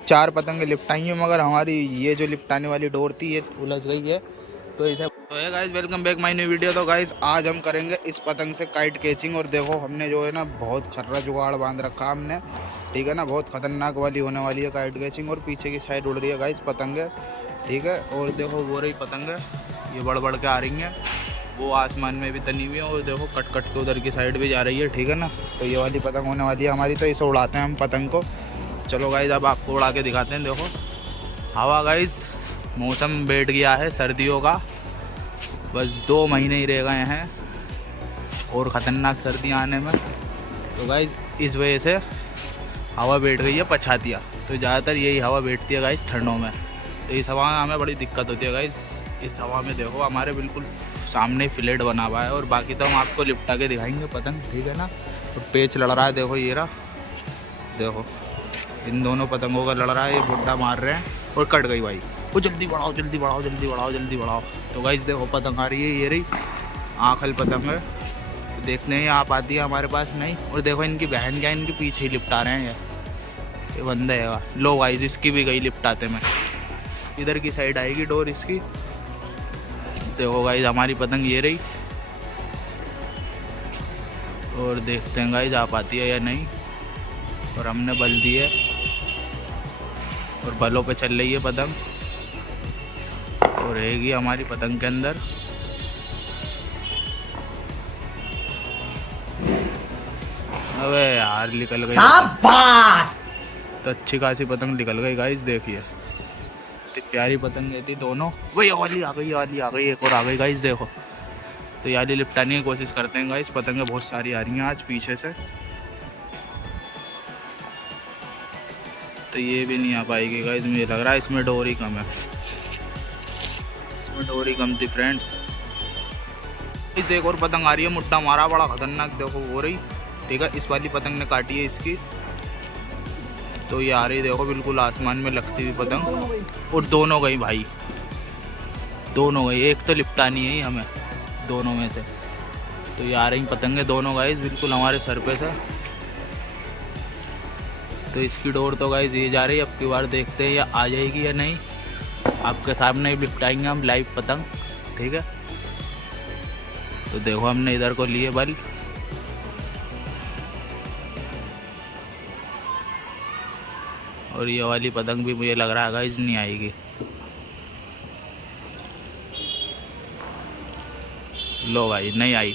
4 पतंगे लिपटाई हैं, मगर हमारी ये जो लिपटाने वाली डोर थी ये उलझ गई है। तो इसे guys welcome back my new video. तो गाइस आज हम करेंगे इस पतंग से काइट कैचिंग। और देखो हमने जो है ना बहुत खर्रा जुगाड़ बांध रखा हमने, ठीक है ना। बहुत खतरनाक वाली होने वाली है काइट कैचिंग। और पीछे की साइड उड़ रही है गाइस पतंगे, ठीक है। और देखो वो रही पतंगे, ये बढ़ बढ़ के आ रही हैं, वो आसमान में भी तनी हुई है। और देखो कट कट के उधर की साइड भी जा रही है, ठीक है ना। तो ये वाली पतंग होने वाली है हमारी। तो इसे उड़ाते हैं हम पतंग को। चलो गाइस अब आपको उड़ा के दिखाते हैं। देखो हवा गाइस, मौसम बैठ गया है सर्दियों का, बस 2 महीने ही रह गए हैं और ख़तरनाक सर्दियाँ आने में। तो गाइस इस वजह से हवा बैठ गई है पछातिया। तो ज़्यादातर यही हवा बैठती है गाइस ठंडों में। तो इस हवा में हमें बड़ी दिक्कत होती है गाइस। इस हवा में देखो हमारे बिल्कुल सामने फ्लेट बना हुआ है, और बाकी तो हम आपको लिपटा के दिखाएंगे पतंग, ठीक है ना। तो पेच लड़ रहा है, देखो ये रहा, देखो इन दोनों पतंगों का लड़ रहा है, ये बुड्ढा मार रहे हैं और कट गई भाई। वो जल्दी बढ़ाओ जल्दी बढ़ाओ जल्दी बढ़ाओ जल्दी बढ़ाओ। तो गाइस देखो पतंग आ रही है, ये रही आँखल पतंग है। तो देखने ही आप आती है हमारे पास नहीं। और देखो इनकी बहन क्या इनके पीछे ही लिपटा रहे हैं ये बंदे है। लो गाइस इसकी भी गई लिपटाते में, इधर की साइड आएगी डोर इसकी। देखो गाइस हमारी पतंग ये रही, और देखते हैं गाइस आप आती है या नहीं। और हमने बल दी है और बलों पे चल रही है पतंग, और रहेगी हमारी पतंग के अंदर। अबे यार निकल गई शाबाश। तो अच्छी खासी पतंग निकल गई गाइस, देखिए इतनी प्यारी पतंग थी दोनों। वही वाली आ गई, वाली आ गई, एक और आ गई गाइस देखो। तो याली लिपटाने की कोशिश करते हैं गाइस। पतंगें बहुत सारी आ रही हैं आज पीछे से, तो ये भी नहीं आ पाएगी गाइस। मुझे लग रहा है इसमें डोरी कम है, इसमें डोरी कम थी फ्रेंड्स। इस एक और पतंग आ रही है, मुट्ठा मारा बड़ा खतरनाक, देखो हो रही, ठीक है। इस वाली पतंग ने काटी है इसकी, तो ये आ रही देखो बिल्कुल आसमान में लगती हुई पतंग। और दोनों गई भाई, दोनों गई, एक तो लिपटानी है हमें दोनों में से। तो ये आ रही पतंगे दोनों गाइस बिल्कुल हमारे सर पे से। तो इसकी डोर तो गाइस ये जा रही है, अब की बार देखते हैं या आ जाएगी या नहीं। आपके सामने ही लिपटाएंगे हम लाइव पतंग, ठीक है। तो देखो हमने इधर को लिए बल, और ये वाली पतंग भी मुझे लग रहा है गाइस नहीं आएगी। लो भाई नहीं आई।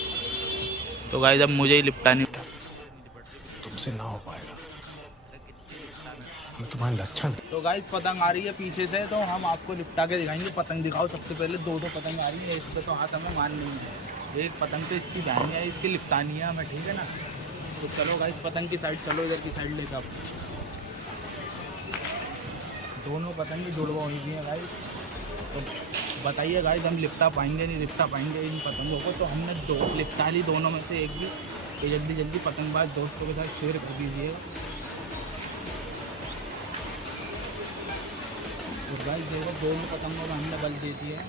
तो गाइस अब मुझे ही लिपटानी, तुमसे ना हो पाएगा, ये तुम्हारे लक्षण। तो गाइस पतंग आ रही है पीछे से, तो हम आपको लिपटा के दिखाएंगे। पतंग दिखाओ सबसे पहले। दो पतंग आ रही है, इस पे तो हाथ हमें मान नहीं है। एक पतंग तो इसकी बहन है, इसकी लिपटानी है हमें, ठीक है ना। तो चलो गाइस पतंग की साइड चलो, इधर की साइड लेकर। दोनों पतंग जुड़वा हुई हैं गाइस। तो बताइए गाइस हम लिपटा पाएंगे नहीं लिपटा पाएंगे इन पतंगों को। तो हमने दो लिपटा ली, दोनों में से एक भी। तो जल्दी जल्दी पतंगबाज दोस्तों के साथ शेयर कर दीजिए। तो गाइस देखो दोनों पतंगों में हमने बल दे दी है।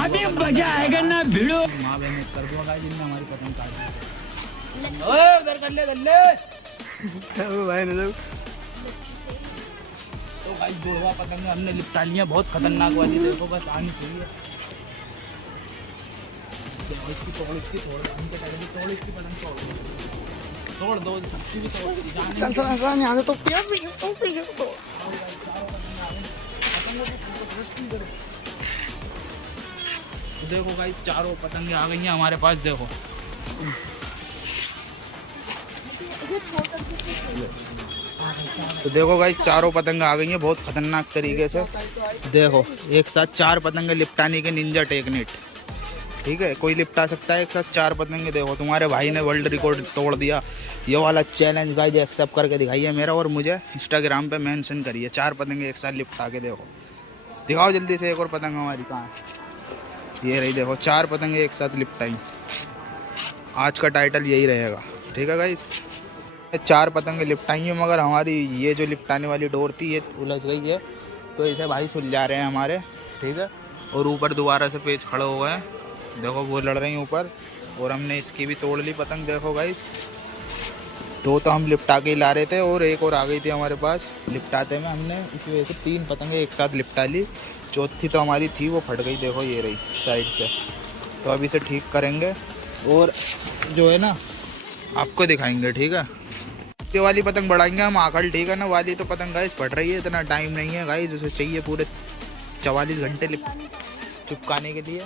अभी मजा आएगा ना भिड़ो। माँ बहन कर दो गाइस, इनने हमारी पतंग काट दी। ओए उधर कर ले दल्ले भाई ने। तो गाइस जुड़वा पतंग हमने लिपटा लिया, बहुत खतरनाक वाली, देखो बस आनी चाहिए। इसकी तोड़, इसकी तोड़, हमके टाइम तोड़, इसकी पतंग तोड़ दो, इसकी भी तोड़। चल चल यहां से तो पिया भी तो देखो गाइस चारों पतंगे आ गई हैं हमारे पास, देखो। तो देखो गाइस चारों पतंगे आ गई हैं बहुत खतरनाक तरीके से। देखो एक साथ 4 पतंगे लिपटाने के निंजा टेक्निक, ठीक है। कोई लिपटा सकता है एक साथ 4 पतंगे। देखो तुम्हारे भाई ने वर्ल्ड रिकॉर्ड तोड़ दिया। ये वाला चैलेंज गाइस एक्सेप्ट करके दिखाइए मेरा, और मुझे इंस्टाग्राम पे मेंशन करिए। 4 पतंगे एक साथ लिपटा के देखो, दिखाओ जल्दी से। एक और पतंग हमारी कहाँ है, ये रही देखो। 4 पतंगे एक साथ लिपटाई। आज का टाइटल यही रहेगा, ठीक है गाइस। 4 पतंगे लिपटाई हैं, मगर हमारी ये जो लिपटाने वाली डोर थी ये उलझ गई है। तो इसे भाई सुलझा रहे हैं हमारे, ठीक है। और ऊपर दोबारा से पेच खड़े हो गए, देखो वो लड़ रही हैं ऊपर। और हमने इसकी भी तोड़ ली पतंग, देखो गाइस। दो तो हम लिपटा के ही ला रहे थे और एक और आ गई थी हमारे पास। लिपटाते में हमने इस वजह से 3 पतंगें एक साथ लिपटा ली। चौथी तो हमारी थी वो फट गई, देखो ये रही साइड से। तो अभी इसे ठीक करेंगे और जो है ना आपको दिखाएंगे, ठीक है। ये वाली पतंग बढ़ाएंगे हम आखिर, ठीक है ना। वाली तो पतंग गाइस फट रही है, इतना टाइम नहीं है गाइस, उसे चाहिए पूरे 44 घंटे चिपकाने के लिए।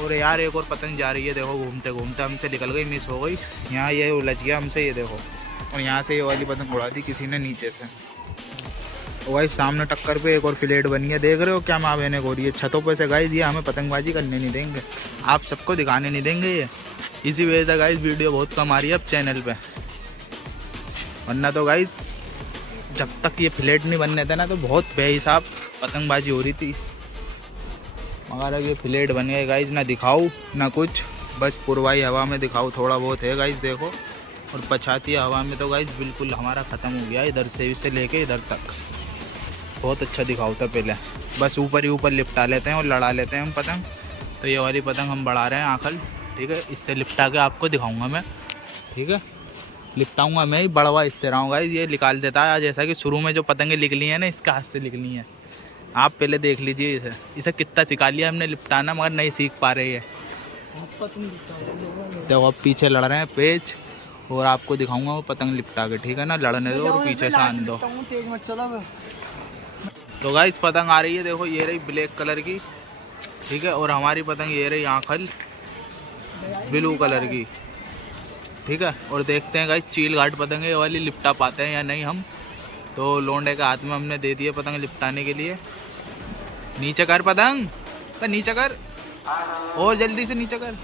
और यार एक और पतंग जा रही है, देखो घूमते घूमते हमसे निकल गई, मिस हो गई। यहाँ ये उलझ गया हमसे, ये देखो। और यहाँ से ये वाली पतंग उड़ा दी किसी ने नीचे से। और गाइस सामने टक्कर पे एक और फ्लेट बनी है, देख रहे हो क्या माँ बहने हो रही है छतों पे से गाइस। ये हमें पतंगबाजी करने नहीं देंगे, आप सबको दिखाने नहीं देंगे ये। इसी वजह से गाइस वीडियो बहुत कम आ रही है अब चैनल पे, वरना तो गाइस जब तक ये फ्लेट नहीं बनने थे ना तो बहुत बेहिसाब पतंगबाजी हो रही थी। मगर अब ये फ्लेट बन गए गाइस, ना दिखाओ ना कुछ, बस पुरवाई हवा में दिखाओ थोड़ा बहुत है गाइस, देखो। और पछाती हवा में तो गाइस बिल्कुल हमारा ख़त्म हो गया, इधर से लेके इधर तक। बहुत अच्छा दिखाओ था पहले, बस ऊपर ही ऊपर लिपटा लेते हैं और लड़ा लेते हैं हम पतंग। तो ये वाली पतंग हम बढ़ा रहे हैं आखिर, ठीक है। इससे लिपटा के आपको दिखाऊँगा मैं, ठीक है। लिपटाऊँगा मैं ही, बड़वा इससे रहा हूँ गाइस। ये निकाल देता है, जैसा कि शुरू में जो पतंगें निकली हैं ना इसके हाथ से निकली हैं। आप पहले देख लीजिए इसे कितना सिखा लिया हमने लिपटाना, मगर नहीं सीख पा रही है। देखो अब पीछे लड़ रहे हैं पेच, और आपको दिखाऊंगा वो पतंग लिपटा के, ठीक है ना। लड़ने दो और पीछे से आने दो। तो गाइस पतंग आ रही है, देखो ये रही ब्लैक कलर की, ठीक है। और हमारी पतंग ये रही आंखल ब्लू कलर की, ठीक है। और देखते हैं गाइस चील घाट पतंग ये वाली लिपटा पाते हैं या नहीं हम। तो लोंडे के हाथ में हमने दे दिए पतंग लिपटाने के लिए। नीचे कर पतंग, तो नीचे कर और जल्दी से नीचे कर।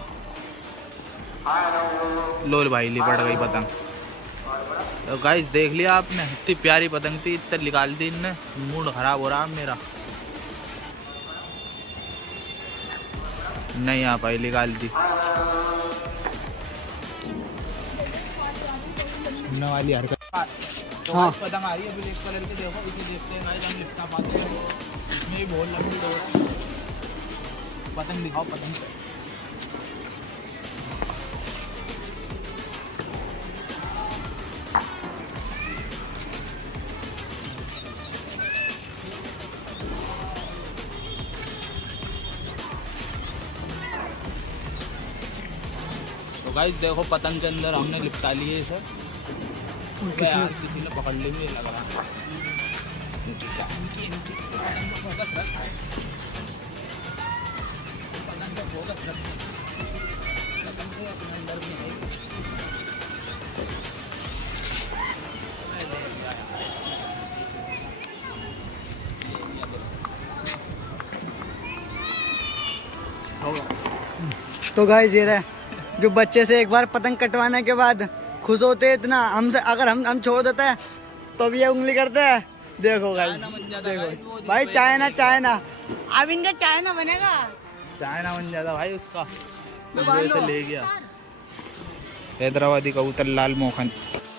लोल भाई लिपट गई पतंग। तो गाइस देख लिया आपने, इतनी प्यारी पतंग थी, इससे निकाल दी इनने। मूड खराब हो रहा मेरा, नहीं आ पाई, निकाल दी वाली हरकत। तो हाँ पतंग आ रही है ब्लैक कलर की, देखो इसे देखते हैं गाइस हम लिपटा पाते हैं। इसमें भी बहुत लंबी डोर है। पतंग दिखाओ पतंग। तो गाइस देखो पतंग के अंदर हमने लिपटा लिए इसे। यार किसी ने पकड़ ली, लग रहा तो गाइस ये रहा, जो बच्चे से एक बार पतंग कटवाने के बाद खुश होते हैं इतना, हमसे अगर हम छोड़ देते हैं तो भी ये उंगली करते हैं। देखो गाइस, देखो भाई चाइना अब इनका चाइना बनेगा, चाइना बन जाता भाई उसका। से ले गया हैदराबादी कबूतर लाल मोहन।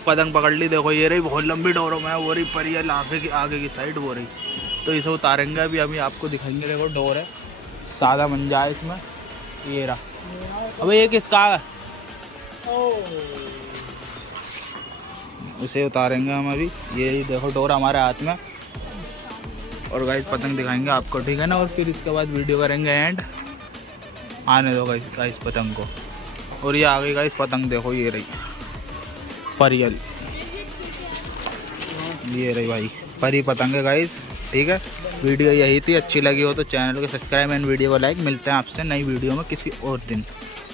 पतंग पकड़ ली, देखो ये रही बहुत लंबी डोरों में, वो रही परियल आगे की साइड वो रही। तो इसे उतारेंगे अभी आपको दिखाएंगे। देखो डोर है, सादा मंजा है इसमें, ये रहा। अबे ये किसका है? उसे उतारेंगे हम अभी। ये देखो डोर हमारे हाथ में, और गाइस पतंग दिखाएंगे आपको, ठीक है ना। और फिर इसके बाद वीडियो करेंगे एंड। आने दो गाइस पतंग को। और ये आ गई गाइस पतंग, देखो ये रही परियल, ये रही भाई परी पतंग है गाइस, ठीक है। वीडियो यही थी, अच्छी लगी हो तो चैनल को सब्सक्राइब एंड वीडियो को लाइक। मिलते हैं आपसे नई वीडियो में किसी और दिन।